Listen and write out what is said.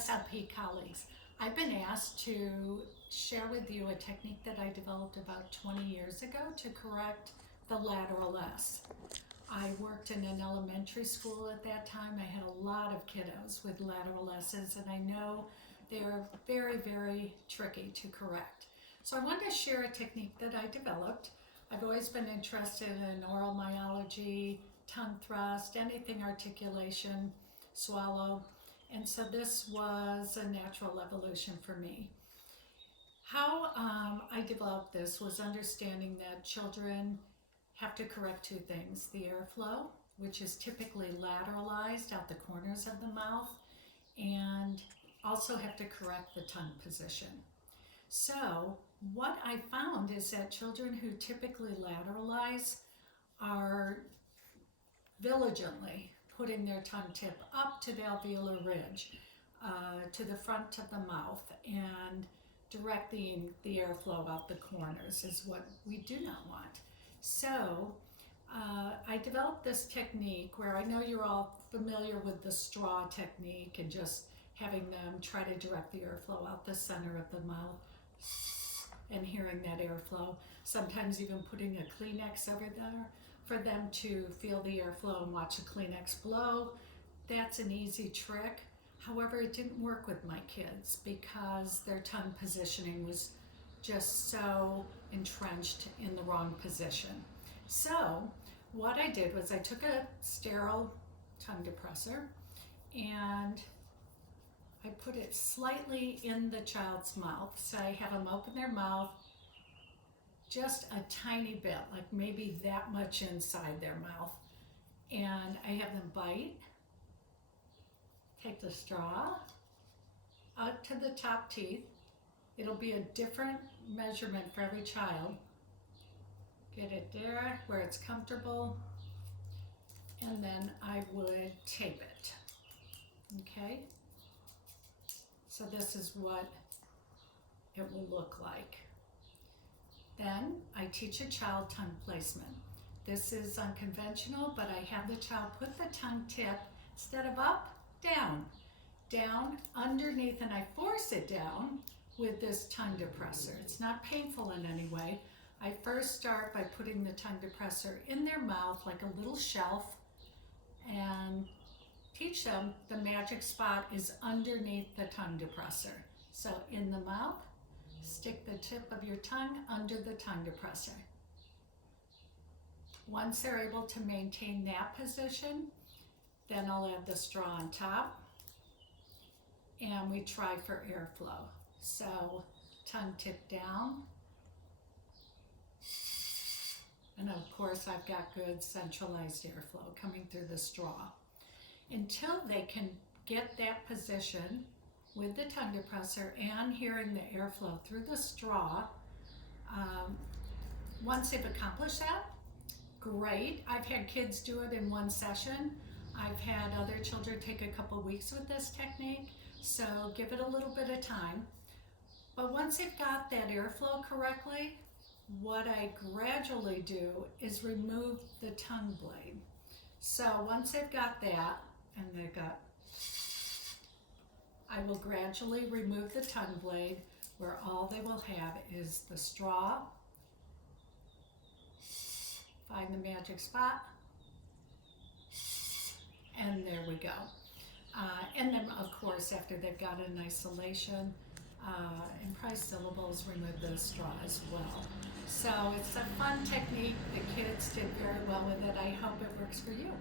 SLP colleagues. I've been asked to share with you a technique that I developed about 20 years ago to correct the lateral S. I worked in an elementary school at that time. I had a lot of kiddos with lateral S's, and I know they're very, very tricky to correct. So I wanted to share a technique that I developed. I've always been interested in oral myology, tongue thrust, anything articulation, swallow. And so this was a natural evolution for me. How I developed this was understanding that children have to correct two things: the airflow, which is typically lateralized out the corners of the mouth, and also have to correct the tongue position. So what I found is that children who typically lateralize are diligently putting their tongue tip up to the alveolar ridge, to the front of the mouth, and directing the airflow out the corners is what we do not want. So I developed this technique where I know you're all familiar with the straw technique and just having them try to direct the airflow out the center of the mouth and hearing that airflow. Sometimes even putting a Kleenex over there for them to feel the airflow and watch a Kleenex blow. That's an easy trick. However, it didn't work with my kids because their tongue positioning was just so entrenched in the wrong position. So what I did was I took a sterile tongue depressor and I put it slightly in the child's mouth. So I have them open their mouth just a tiny bit, like maybe that much inside their mouth. And I have them bite, take the straw out to the top teeth. It'll be a different measurement for every child. Get it there where it's comfortable, and then I would tape it. Okay? So this is what it will look like. Then I teach a child tongue placement. This is unconventional, but I have the child put the tongue tip, instead of up, down, down, underneath, and I force it down with this tongue depressor. It's not painful in any way. I first start by putting the tongue depressor in their mouth like a little shelf and teach them the magic spot is underneath the tongue depressor. So in the mouth, stick the tip of your tongue under the tongue depressor. Once they're able to maintain that position, then I'll add the straw on top and we try for airflow. So tongue tip down, and of course I've got good centralized airflow coming through the straw. Until they can get that position with the tongue depressor and hearing the airflow through the straw, once they've accomplished that, great. I've had kids do it in one session. I've had other children take a couple weeks with this technique, so give it a little bit of time. But once they've got that airflow correctly, what I gradually do is remove the tongue blade. So once they've got that, and they've got, I will gradually remove the tongue blade where all they will have is the straw. Find the magic spot. And there we go. And then of course, after they've got it in isolation, and price syllables, remove the straw as well. So it's a fun technique. The kids did very well with it. I hope it works for you.